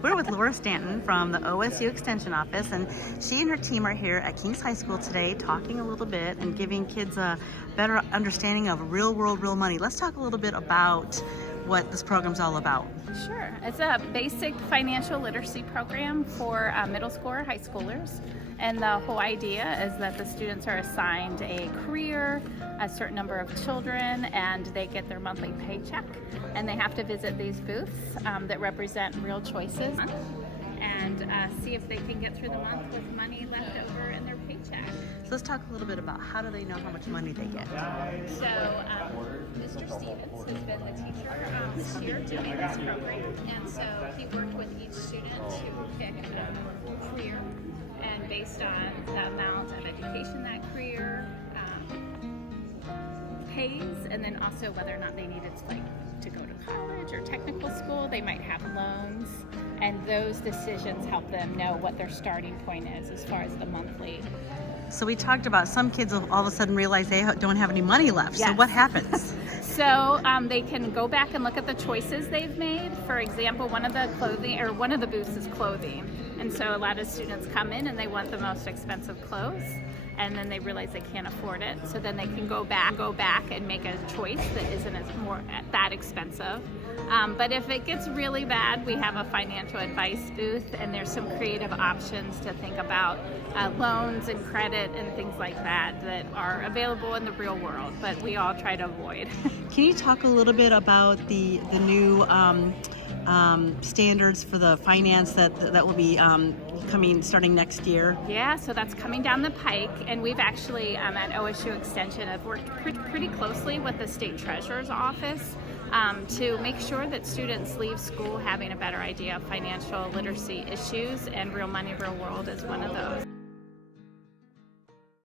We're with Laura Stanton from the OSU Extension Office, and she and her team are here at Kings High School today talking a little bit and giving kids a better understanding of real world, real money. Let's talk a little bit about what this program's all about. Sure. It's a basic financial literacy program for middle school or high schoolers. And the whole idea is that the students are assigned a career, a certain number of children, and they get their monthly paycheck. And they have to visit these booths that represent real choices and see if they can get through the month with money left over in their paycheck. So let's talk a little bit about how do they know how much money they get. So Mr. Stevens has been the teacher this year doing this program, and so he worked with each student to pick a career, and based on the amount of education that career pays, and then also whether or not they needed to go to college or technical school, they might have loans, and those decisions help them know what their starting point is as far as the monthly. So we talked about some kids will all of a sudden realize they don't have any money left. Yes. So what happens? So they can go back and look at the choices they've made. For example, one of the booths is clothing. And so a lot of students come in and they want the most expensive clothes, and then they realize they can't afford it. So then they can go back and make a choice that isn't that expensive. But if it gets really bad, we have a financial advice booth, and there's some creative options to think about loans and credit and things like that are available in the real world, but we all try to avoid. Can you talk a little bit about the new standards for the finance that will be starting next year? Yeah, so that's coming down the pike, and we've actually at OSU Extension have worked pretty closely with the State Treasurer's Office to make sure that students leave school having a better idea of financial literacy issues, and real money, real world is one of those.